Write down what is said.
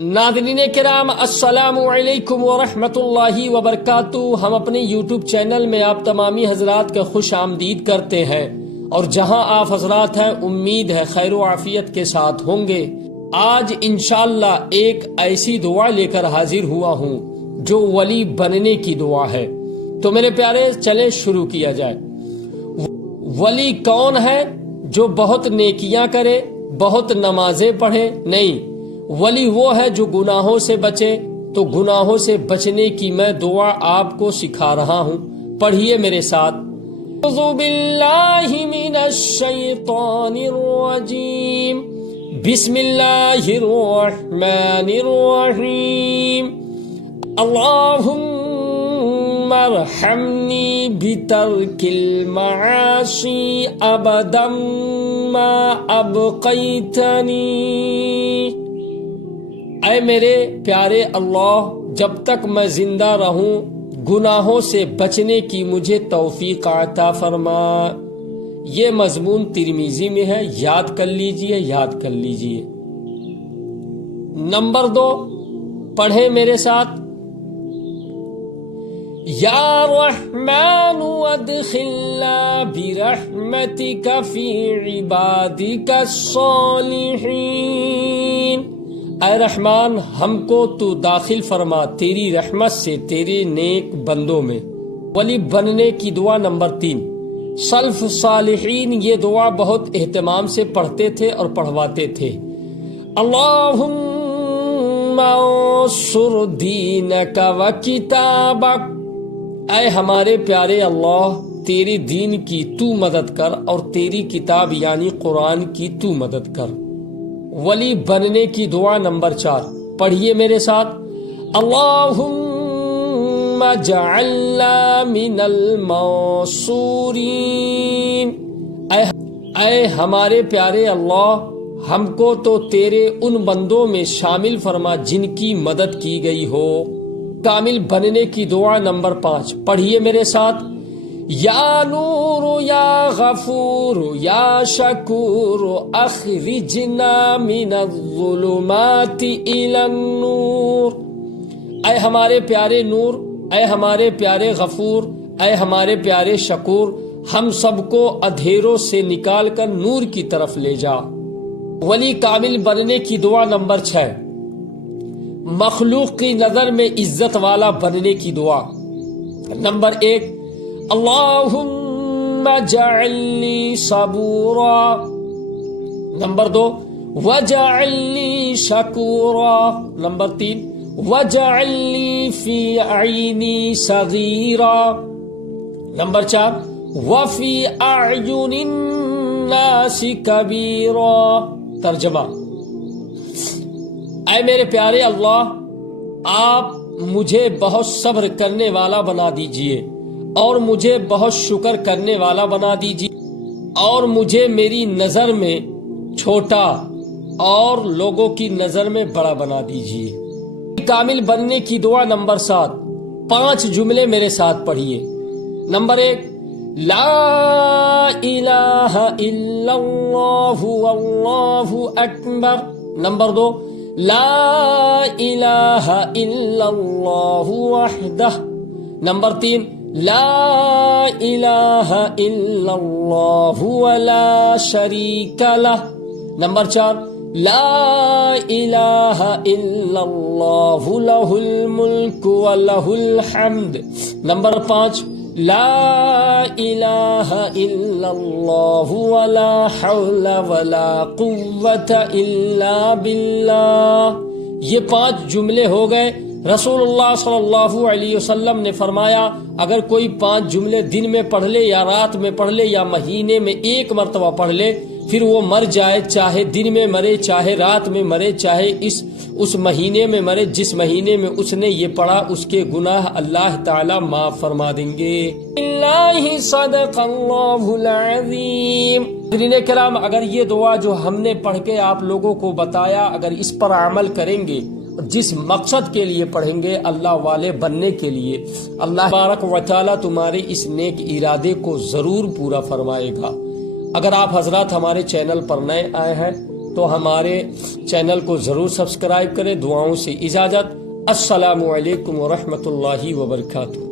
ناظرین کرام السلام علیکم ورحمۃ اللہ وبرکاتہ۔ ہم اپنے یوٹیوب چینل میں آپ تمامی حضرات کا خوش آمدید کرتے ہیں، اور جہاں آپ حضرات ہیں امید ہے خیر و عافیت کے ساتھ ہوں گے۔ آج انشاءاللہ ایک ایسی دعا لے کر حاضر ہوا ہوں جو ولی بننے کی دعا ہے۔ تو میرے پیارے چلیں شروع کیا جائے۔ ولی کون ہے جو بہت نیکیاں کرے، بہت نمازیں پڑھے؟ نہیں، ولی وہ ہے جو گناہوں سے بچے۔ تو گناہوں سے بچنے کی میں دعا آپ کو سکھا رہا ہوں، پڑھیے میرے ساتھ۔ اعوذ باللہ من الشیطان الرجیم، بسم اللہ الرحمن الرحیم۔ اللہم ارحمنی بترک المعاصی ابدا ما ابقیتنی۔ اے میرے پیارے اللہ، جب تک میں زندہ رہوں گناہوں سے بچنے کی مجھے توفیق عطا فرما۔ یہ مضمون ترمذی میں ہے، یاد کر لیجئے۔ نمبر 2 پڑھیں میرے ساتھ۔ یا رحمان ادخلنا برحمتک فی عبادک الصالحین۔ اے رحمان، ہم کو تو داخل فرما تیری رحمت سے تیرے نیک بندوں میں۔ ولی بننے کی دعا نمبر 3۔ سلف صالحین یہ دعا بہت اہتمام سے پڑھتے تھے اور پڑھواتے تھے۔ اللہم انصر دینک و کتابک۔ اے ہمارے پیارے اللہ، تیری دین کی تو مدد کر اور تیری کتاب یعنی قرآن کی تو مدد کر۔ ولی بننے کی دعا نمبر 4، پڑھیے میرے ساتھ۔ اللہم اجعلنا من المنصورین۔ اے ہمارے پیارے اللہ، ہم کو تو تیرے ان بندوں میں شامل فرما جن کی مدد کی گئی ہو۔ کامل بننے کی دعا نمبر 5، پڑھیے میرے ساتھ۔ یا نور یا غفور یا شکور اخرجنا من الظلمات الی النور۔ اے ہمارے پیارے نور، اے ہمارے پیارے غفور، اے ہمارے پیارے شکور، ہم سب کو اندھیروں سے نکال کر نور کی طرف لے جا۔ ولی کامل بننے کی دعا نمبر 6، مخلوق کی نظر میں عزت والا بننے کی دعا۔ نمبر 1، اللہم اجعلنی صبورا۔ نمبر 2، وجعلنی شکورا۔ نمبر 3، وجعلنی فی عینی صغیرا۔ نمبر 4، وفی اعین الناس کبیرا۔ ترجمہ: اے میرے پیارے اللہ، آپ مجھے بہت صبر کرنے والا بنا دیجئے، اور مجھے بہت شکر کرنے والا بنا دیجئے، اور مجھے میری نظر میں چھوٹا اور لوگوں کی نظر میں بڑا بنا دیجئے۔ کامل بننے کی دعا نمبر 7، 5 جملے میرے ساتھ پڑھیے۔ نمبر 1، لا الہ الا اللہ واللہ اکبر۔ نمبر 2، لا الہ الا اللہ وحدہ۔ نمبر 3، لا الہ الا اللہ ولا شریک لہ۔ نمبر 4، لا الہ الا اللہ لہ الملک ولہ الحمد۔ نمبر 5، لا الہ الا اللہ ولا حول ولا قوة الا باللہ۔ یہ 5 جملے ہو گئے۔ رسول اللہ صلی اللہ علیہ وسلم نے فرمایا، اگر کوئی 5 جملے دن میں پڑھ لے یا رات میں پڑھ لے یا مہینے میں 1 مرتبہ پڑھ لے، پھر وہ مر جائے، چاہے دن میں مرے، چاہے رات میں مرے، چاہے اس مہینے میں مرے جس مہینے میں اس نے یہ پڑھا، اس کے گناہ اللہ تعالی معاف فرما دیں گے۔ اللہ صدق اللہ العظیم۔ ناظرین کرام، اگر یہ دعا جو ہم نے پڑھ کے آپ لوگوں کو بتایا، اگر اس پر عمل کریں گے، جس مقصد کے لیے پڑھیں گے، اللہ والے بننے کے لیے، اللہ تبارک و تعالی تمہارے اس نیک ارادے کو ضرور پورا فرمائے گا۔ اگر آپ حضرات ہمارے چینل پر نئے آئے ہیں تو ہمارے چینل کو ضرور سبسکرائب کریں. دعاؤں سے اجازت. السلام علیکم ورحمۃ اللہ وبرکاتہ.